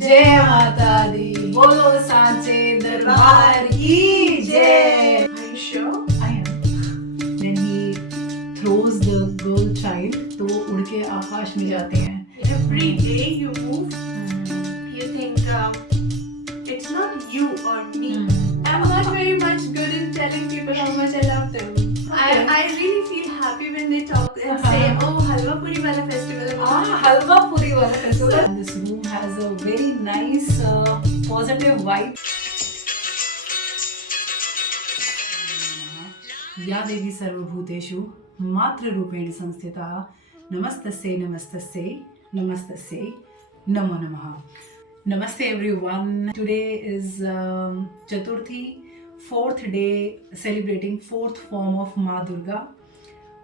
जय माता दी, बोलो सांचे दरबार की जय. Are you sure? I am. Then he throws the girl child, तो उड़ के आकाश में जाते हैं. Every day you move, you think it's not you or me. I'm not very much good in telling people how much I love them. I really feel happy when they talk and say, oh, Halwa Puri wala festival. Halwa Puri wala festival. And this room has a very nice positive vibe. या देवी सर्वभूतेषु मातृरूपेण संस्थिता नमस्तस्यै नमस्तस्यै नमस्तस्यै नमो नमः. Namaste everyone. Today is Chaturthi, fourth day celebrating fourth form of Ma Durga,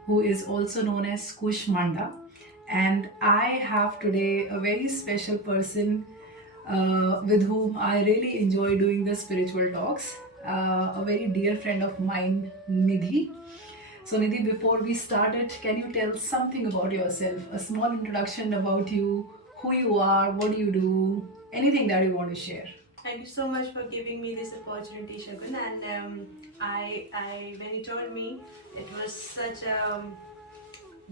who is also known as Kushmanda. And I have today a very special person with whom I really enjoy doing the spiritual talks. A very dear friend of mine, Nidhi. So Nidhi, before we started, can you tell something about yourself? A small introduction about you, who you are, what do you do, anything that you want to share. Thank you so much for giving me this opportunity, Shagun. And I when you told me, it was such a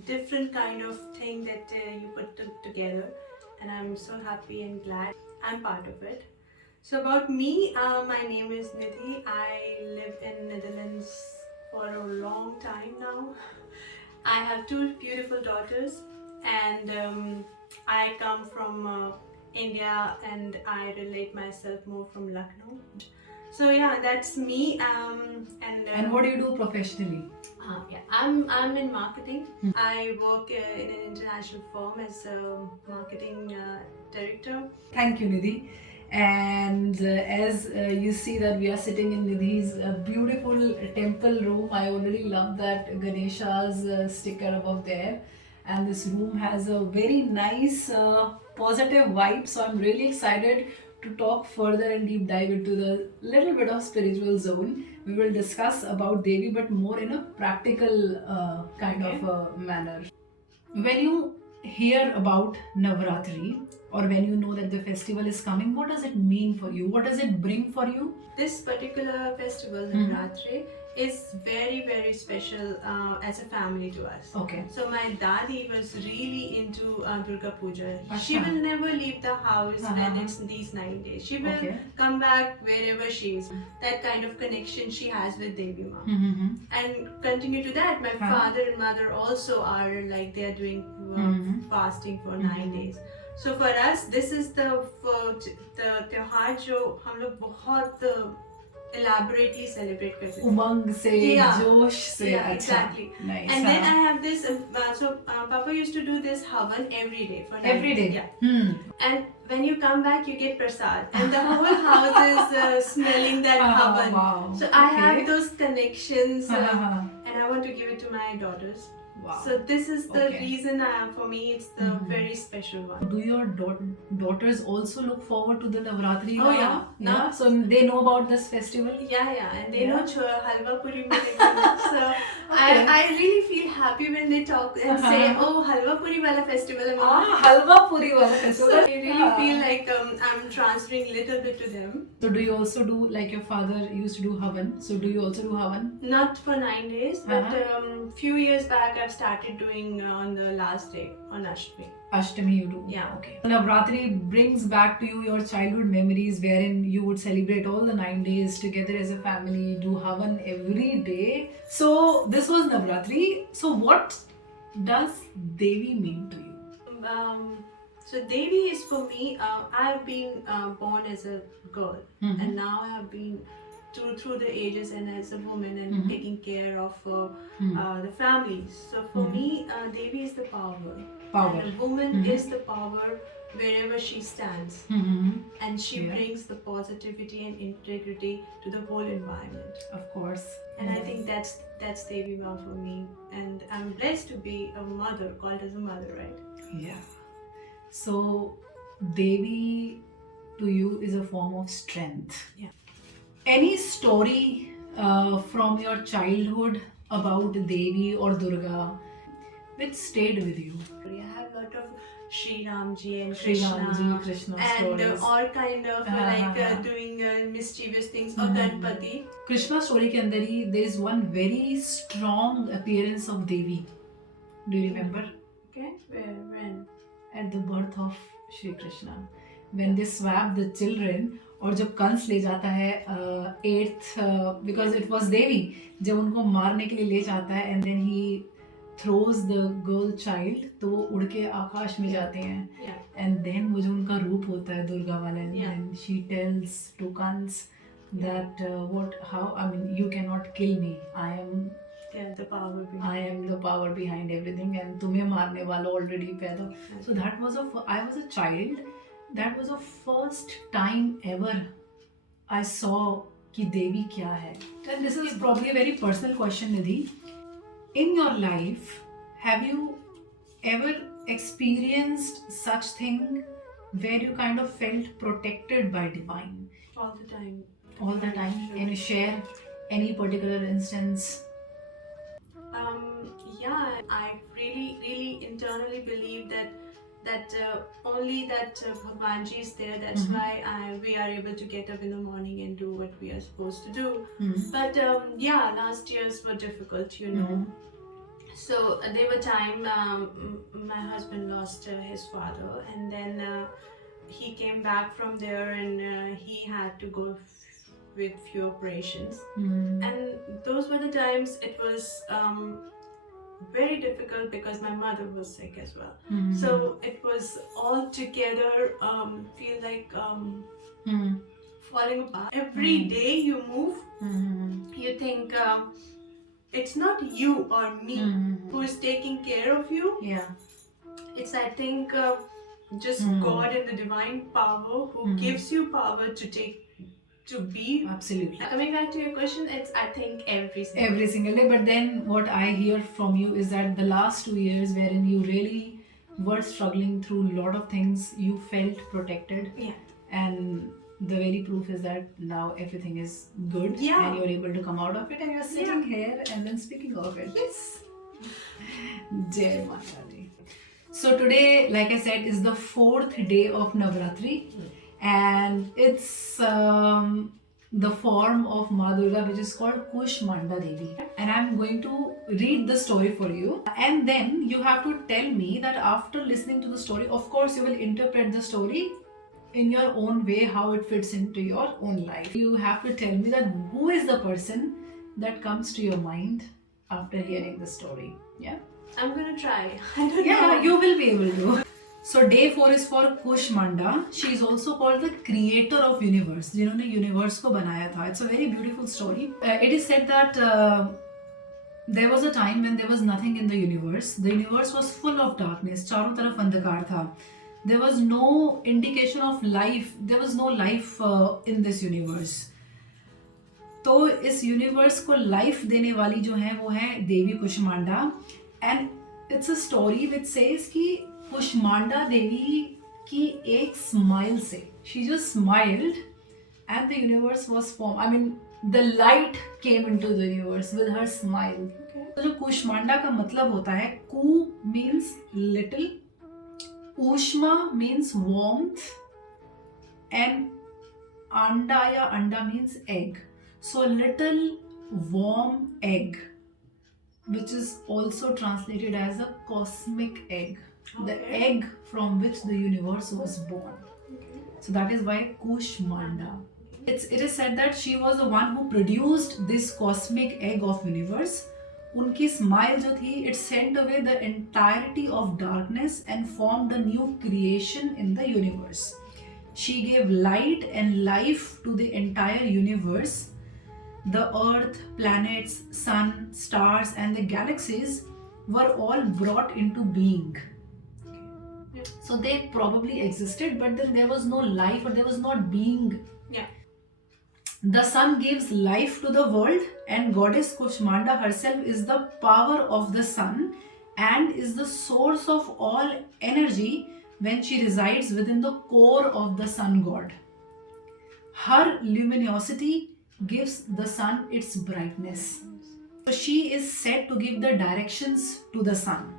different kind of thing that you put together, and I'm so happy and glad I'm part of it. So about me, my name is Nidhi. I live in Netherlands for a long time now. I have two beautiful daughters, and I come from India, and I relate myself more from Lucknow. So yeah, that's me. And what do you do professionally? Yeah, I'm in marketing. I work in an international firm as a marketing director. Thank you, Nidhi. And as you see that we are sitting in Nidhi's beautiful temple room. I already love that Ganesha's sticker above there. And this room has a very nice positive vibe. So I'm really excited to talk further and deep dive into the little bit of spiritual zone. We will discuss about Devi, but more in a practical kind of a manner. When you hear about Navratri, or when you know that the festival is coming, what does it mean for you? What does it bring for you? This particular festival, Navratri, is very, very special as a family to us. Okay. So my dadi was really into Durga Puja. She Achha. will never leave the house when it's these 9 days. She will come back wherever she is. That kind of connection she has with Devi Ma. And continue to that, my father and mother also are like they are doing fasting for 9 days. So for us, this is the त्योहार जो हम लोग बहुत elaborately celebrate करते हैं. Umang se, josh se. Yeah, exactly. Nice. And then I have this. Papa used to do this havan every day for 9 every day. days. Yeah. And when you come back, you get prasad, and the whole house is smelling that havan. Wow. So I have those connections, and I want to give it to my daughters. Wow. So this is the reason for me it's the very special one. Do your daughters also look forward to the Navratri? Oh yeah. Yeah. So they know about this festival? Yeah, and they know Halwa Puri So I really feel happy when they talk and say, oh, Halwa Puri wala festival. Halwa Puri wala festival. So I really feel like I'm transferring a little bit to them. So do you also do, like your father used to do havan, so do you also do havan? Not for 9 days, but few years back I've started doing on the last day, on Ashtami. Ashtami you do? Yeah. Okay. Navratri brings back to you your childhood memories wherein you would celebrate all the 9 days together as a family, do havan every day. So this was Navratri. So what does Devi mean to you? So Devi is for me, I have been born as a girl, and now I have been through the ages and as a woman and taking care of the families. So for me, Devi is the power. And a woman is the power wherever she stands, and she brings the positivity and integrity to the whole environment. Of course. And I think that's Devi Ma for me, and I'm blessed to be a mother, called as a mother, right? Yeah. So Devi to you is a form of strength. Yeah. Any story from your childhood about Devi or Durga which stayed with you? I have a lot of Sri Ramji and Sri Krishna, Ramji, Krishna and stories. all kind of doing mischievous things, or Ganpati. Krishna story के अंदर ही there is one very strong appearance of Devi. Do you remember? Okay, when? At the birth of Shri Krishna, when they swap the children, और जब कंस ले जाता है eighth because it was Devi, जब उनको मारने के लिए ले जाता है and then he throws the girl child, तो वो उड़ के आकाश में जाते हैं एंड देन वो जो उनका रूप होता है दुर्गा वाला, and she tells to Kans that what how I mean you cannot kill me, I am the power behind. I am the power behind everything and तुम्हें मारने वाला already पैदा. So that was I was a child, that was the first time ever I saw कि देवी क्या है. And this is probably a very personal question, Nidhi. In your life, have you ever experienced such thing where you kind of felt protected by divine? All the time. All the time. Sure. Can you share any particular instance? Yeah, I really internally believe that only that Bhagwanji is there. That's why we are able to get up in the morning and do what we are supposed to do. But yeah, last years were difficult, you know. So there were time my husband lost his father, and then he came back from there, and he had to go with few operations, and those were the times it was very difficult because my mother was sick as well. So it was all together feel like falling apart. Every day you move, you think it's not you or me who is taking care of you. It's I think just God and the divine power who gives you power to be. Absolutely. Coming back to your question, it's I think every single day. But then what I hear from you is that the last 2 years wherein you really were struggling through a lot of things, you felt protected. And the very proof is that now everything is good. And you're able to come out of it, and you're sitting here and then speaking of it. Yes. Jai Mata Di. So today, like I said, is the 4th day of Navratri. And it's the form of Ma Durga, which is called Kushmanda Devi. And I'm going to read the story for you. And then you have to tell me that after listening to the story, of course you will interpret the story in your own way, how it fits into your own life. You have to tell me that who is the person that comes to your mind after hearing the story. Yeah? I'm gonna try. I don't know. Yeah, you will be able to. So day 4 is for Kushmanda. She is also called the creator of universe, जिन्होंने universe को बनाया था. It's a very beautiful story. It is said that there was a time when there was nothing in the universe. The universe was full of darkness. चारों तरफ अंधकार था. There was no indication of life. There was no life in this universe. तो इस universe को life देने वाली जो है वो है देवी Kushmanda. And it's a story which says कि कुष्मांडा देवी की एक स्माइल से, she just smiled and the universe was formed. I mean, the light came into the universe with her smile. तो जो कुष्मांडा का मतलब होता है, कु means little, ऊष्मा means warmth, and अंडा या अंडा means egg. So little warm egg, which is also translated as a cosmic egg. The egg from which the universe was born. So that is why Kushmanda. It is said that she was the one who produced this cosmic egg of universe. उनकी smile जो थी, it sent away the entirety of darkness and formed a new creation in the universe. She gave light and life to the entire universe. The earth, planets, sun, stars and the galaxies were all brought into being. So they probably existed, but then there was no life, or there was not being. The sun gives life to the world, and goddess Kushmanda herself is the power of the sun and is the source of all energy when she resides within the core of the sun god. Her luminosity gives the sun its brightness. So she is said to give the directions to the sun.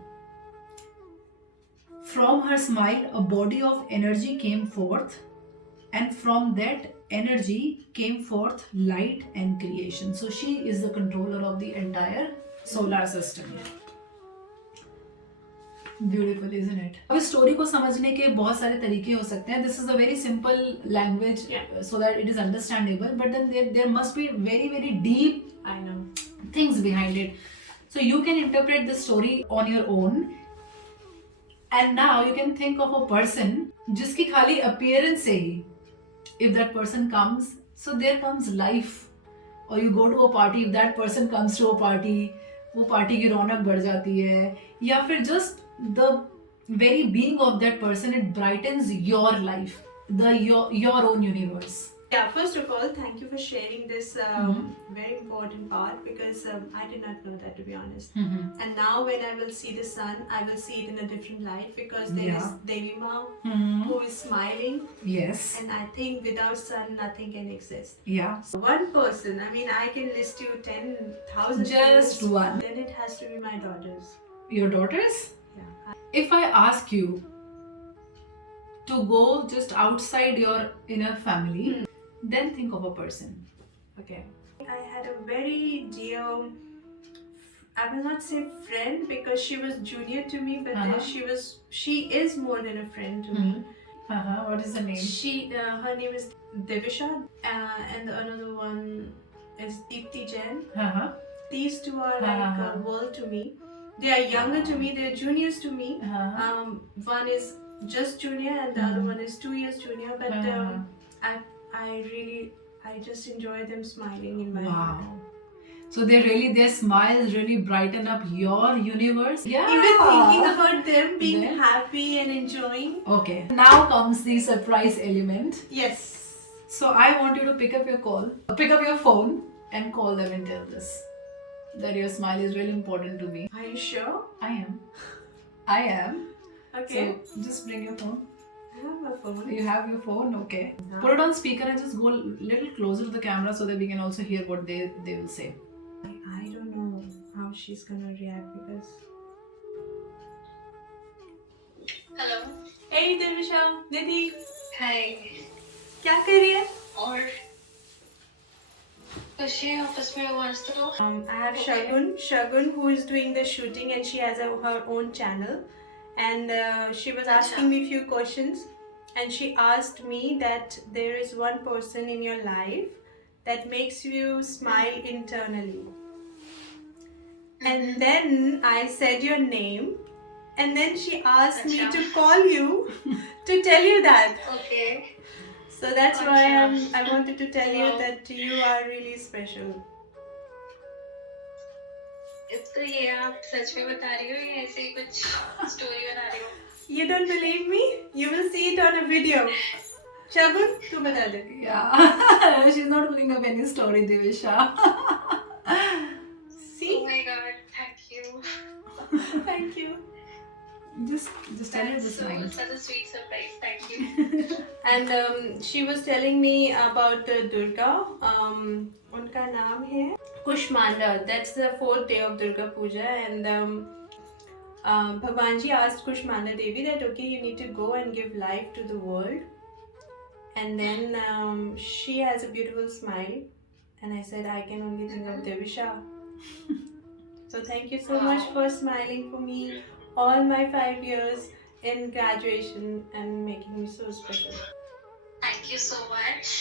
From her smile, a body of energy came forth, and from that energy came forth light and creation. So she is the controller of the entire solar system. Beautiful, isn't it? अब इस story को समझने के बहुत सारे तरीके हो सकते हैं. This is a very simple language, so that it is understandable. But then there must be very very deep, I know, things behind it. So you can interpret the story on your own. And now you can think of a person जिसकी खाली appearance से ही, if that person comes, so there comes life. Or you go to a party, if that person comes to a party, वो party की रौनक बढ़ जाती है. या फिर just the very being of that person, it brightens your life, your own universe. Yeah, first of all, thank you for sharing this very important part, because I did not know that, to be honest. And now when I will see the sun, I will see it in a different light, because there is Devi Ma who is smiling. Yes. And I think without sun, nothing can exist. Yeah. So one person, I mean, I can list you 10,000. Just one. Then it has to be my daughters. Your daughters? Yeah. If I ask you to go just outside your inner family, then think of a person. Okay. I had a very dear, I will not say friend, because she was junior to me, but then she is more than a friend to me. What is the name? Her name is Devi, and the another one is Deepti Jain. These two are like a world to me. They are younger to me, they are juniors to me. One is just junior and the other one is 2 years junior, but I just enjoy them smiling in my heart. So their smiles really brighten up your universe. Yeah. Even thinking about them being happy and enjoying. Okay. Now comes the surprise element. Yes. So I want you to pick up your phone and call them and tell this, that your smile is really important to me. Are you sure? I am. Okay. So just bring your phone. I have my phone. You have your phone? Okay. Put it on speaker and just go a little closer to the camera so that we can also hear what they will say. I don't know how she's gonna react, because... hello. Hey Devisha, Didi. हाय. क्या कर रही है? और कुछ नहीं, office में आज तो. I have Shagun who is doing the shooting, and she has her own channel, and she was asking me a few questions, and she asked me that there is one person in your life that makes you smile internally. And then I said your name, and then she asked me to call you to tell you that. Okay. So that's why I wanted to tell you that you are really special. तो ये आप सच में बता रही हो या ऐसे ही कुछ स्टोरी बना रही हो? You don't believe me? You will see it on a video. Shagun, तू बता दे. Yeah. She's not putting up any story, Devisha. See? Oh my god, thank you. Thank you. Just tell her this line. Such a sweet surprise, thank you. And she was telling me about Durga. उनका नाम है Kushmanda. That's the 4th day of Durga Puja, and Bhagwan ji asked Kushmanda Devi that okay, you need to go and give life to the world. And then she has a beautiful smile, and I said I can only think of Devisha. So thank you so much for smiling for me all my 5 years in graduation and making me so special. Thank you so much.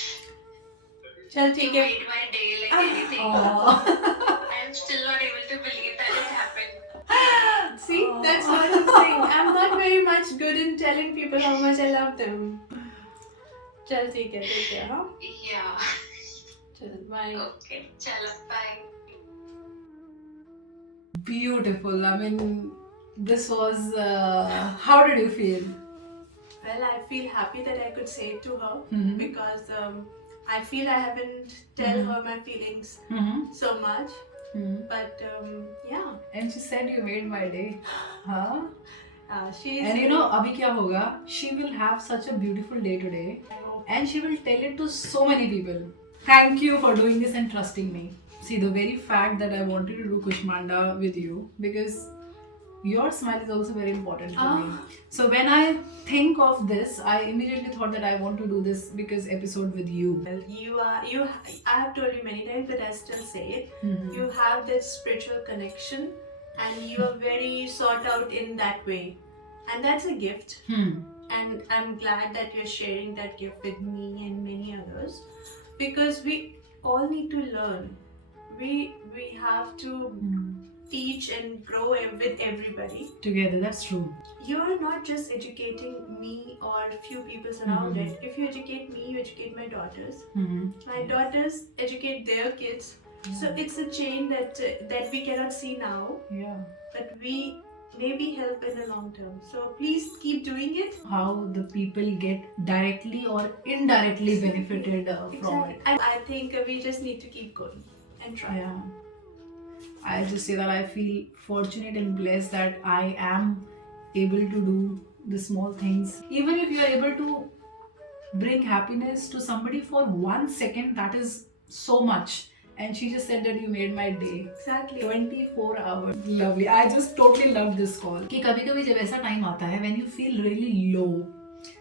चल You ठीक है. made my day like anything. I'm still not able to believe that it happened. See, that's what I'm saying. I'm not very much good in telling people how much I love them. चल ठीक है, take care, हाँ? Yeah. चल, bye. Okay, चलो, bye. Beautiful. I mean, this was. How did you feel? Well, I feel happy that I could say it to her because I feel I haven't tell her my feelings so much. But yeah. And she said you made my day. Huh? She's. And you know, abhi kya hoga? She will have such a beautiful day today, and she will tell it to so many people. Thank you for doing this and trusting me. See, the very fact that I wanted to do Kushmanda with you, because your smile is also very important to me. So when I think of this, I immediately thought that I want to do this because episode with you. You. I have told you many times, but I still say it. You have that spiritual connection, and you are very sought out in that way, and that's a gift. And I'm glad that you're sharing that gift with me and many others, because we all need to learn. We have to teach and grow with everybody Together, that's true. You're not just educating me or few people around it. If you educate me, you educate my daughters. My daughters educate their kids. So it's a chain that we cannot see now, but we maybe help in the long term. So please keep doing it. How the people get directly or indirectly benefited from it. I think we just need to keep going and try. I just say that I feel fortunate and blessed that I am able to do the small things. Even if you are able to bring happiness to somebody for 1 second, that is so much. And she just said that you made my day. Exactly. 24 hours. Lovely. I just totally loved this call. कि कभी-कभी जब ऐसा time आता है when you feel really low,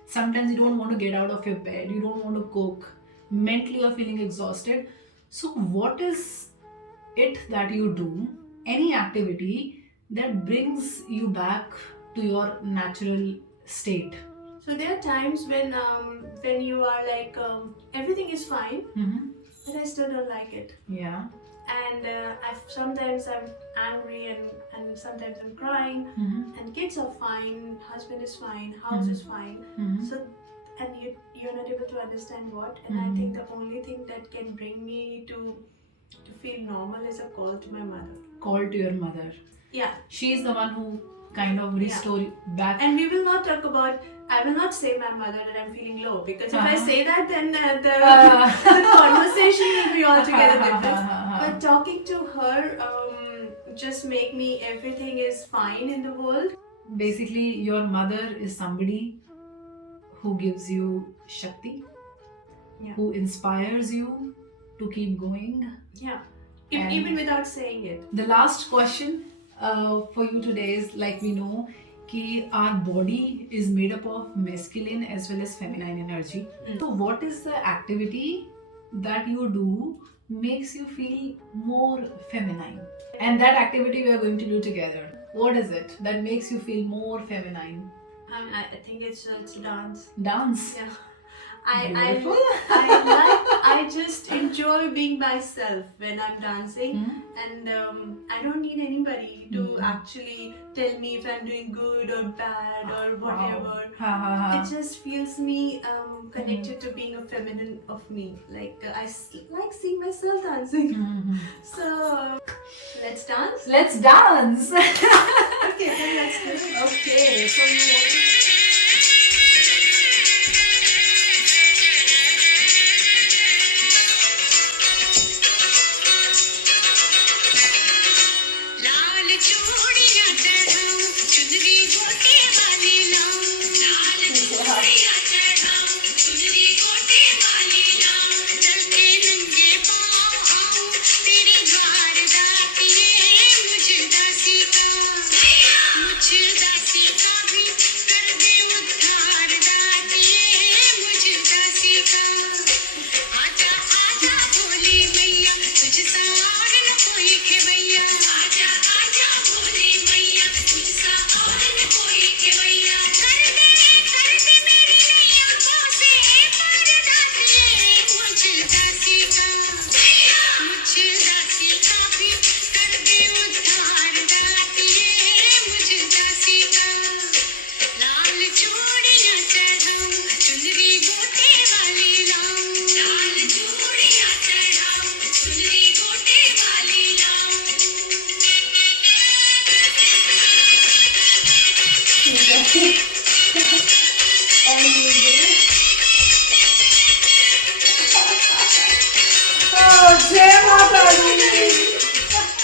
sometimes you don't want to get out of your bed, you don't want to cook, mentally you're feeling exhausted. So what is it that you do, any activity that brings you back to your natural state? So there are times when you are like everything is fine, but I still don't like it. And sometimes I'm angry and sometimes I'm crying, and kids are fine, husband is fine, house is fine. So and you're not able to understand what. And I think the only thing that can bring me to feel normal is a call to my mother. Call to your mother. Yeah. She is the one who kind of restore you back. And we will not talk about, I will not say my mother that I'm feeling low, because if I say that, then the conversation will be altogether different. But talking to her just make me, everything is fine in the world. Basically, your mother is somebody who gives you Shakti, who inspires you to keep going. Even without saying it. The last question for you today is, like we know कि our body is made up of masculine as well as feminine energy. So what is the activity that you do makes you feel more feminine? And that activity we are going to do together. What is it that makes you feel more feminine? I think it's dance. Dance? Yeah. Beautiful. I just enjoy being myself when I'm dancing, and I don't need anybody to actually tell me if I'm doing good or bad or whatever. It just feels me connected to being a feminine of me. Like I like seeing myself dancing. So let's dance. Let's dance. Okay, then let's do it. Okay, so you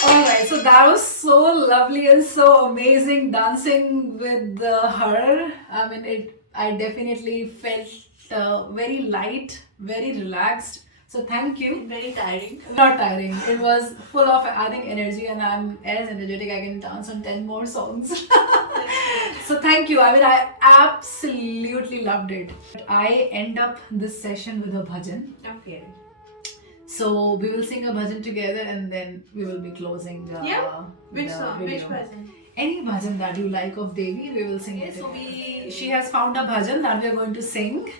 Alright, so that was so lovely and so amazing dancing with her. I mean, I definitely felt very light, very relaxed, So thank you. Very tiring. Not tiring. It was full of, I think, energy, and I'm as energetic. I can dance on 10 more songs. So thank you. I mean, I absolutely loved it. I end up this session with a bhajan. Okay. So we will sing a bhajan together, and then we will be closing the Which the song? video. Which person? Any bhajan that you like of Devi, we will sing it. So she has found a bhajan that we are going to sing,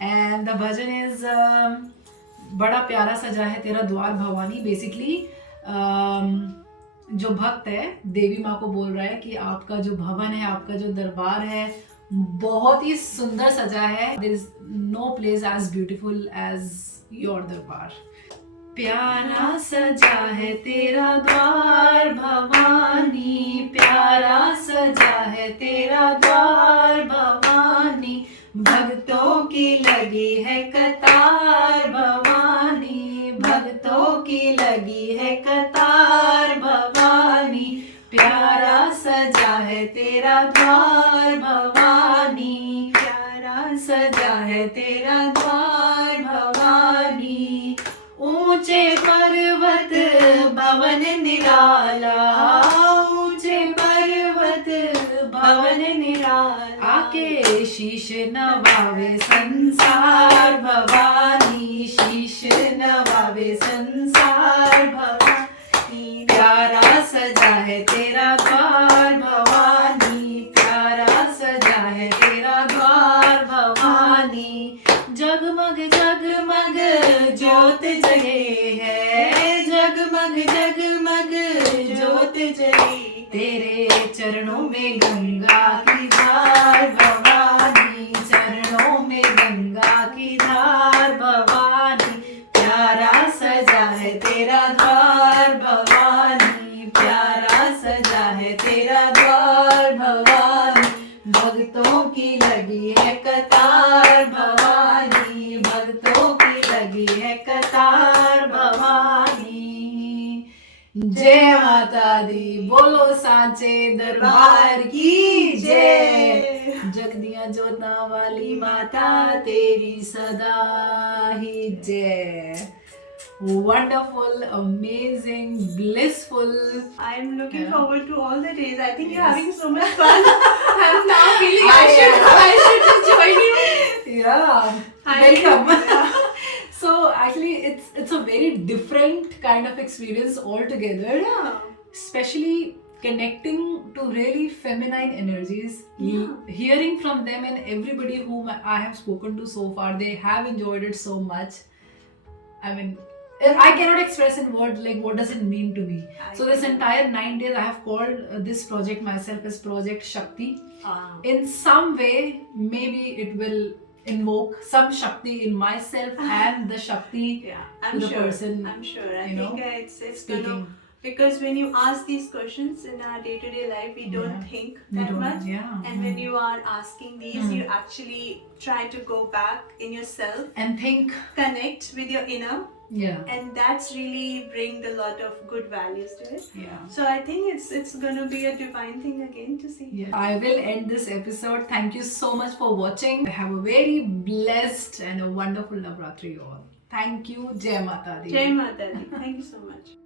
and the bhajan is बड़ा प्यारा सजा है तेरा द्वार Bhavani. Basically, जो भक्त है देवी माँ को बोल रहा है कि आपका जो भवन है, आपका जो दरबार है, बहुत ही सुंदर सजा है. There is no place as beautiful as your दरबार. प्यारा सजा है तेरा द्वार भवानी, प्यारा सजा है तेरा द्वार भवानी, भक्तों की लगी है कतार भवानी, भक्तों की लगी है कतार भवानी, प्यारा सजा है तेरा द्वार भवानी, प्यारा सजा है तेरा द्वार भवानी. ऊंचे पर्वत भवन निराला, ऊंचे पर्वत भवन निराला, आके शीश नवावे संसार भवानी, शीश नवावे संसार भवानी, प्यारा सजा है तेरा द्वार भवानी, प्यारा सजा है तेरा द्वार भवानी. जगमग जगमग ज्योत जले है, जगमग जगमग ज्योत जले, तेरे चरणों में गंगा की धार भवानी, चरणों में गंगा की धार भवानी, प्यारा सजा है तेरा द्वार भवानी, प्यारा सजा है तेरा द्वार भवानी, भक्तों की लगी है कतार भवानी, भक्तों की लगी है कतार भवानी. जय माता दी, बोलो सांचे दरबार की जय. जगदिया जोतना वाली माता तेरी सदा ही जय. Wonderful, amazing, blissful. I'm looking forward to all the days. I think you're having so much fun. I'm now feeling I should just join you. Yeah, welcome. So actually, it's a very different kind of experience altogether. Yeah. Especially connecting to really feminine energies, hearing from them, and everybody whom I have spoken to so far, they have enjoyed it so much. I mean, I cannot express in words like what does it mean to me. So this entire 9 days I have called this project myself as Project Shakti. In some way, maybe it will invoke some Shakti in myself and the Shakti to the person. I'm sure. I you know, think it's speaking. gonna, because when you ask these questions in our day-to-day life, we don't think that much. And when you are asking these, you actually try to go back in yourself and think, connect with your inner. And that's really bring a lot of good values to it. So I think it's gonna be a divine thing again to see. I will end this episode. Thank you so much for watching. Have a very blessed and a wonderful Navratri all. Thank you. Jai Mata Di. Jai Mata Di. Thank you so much.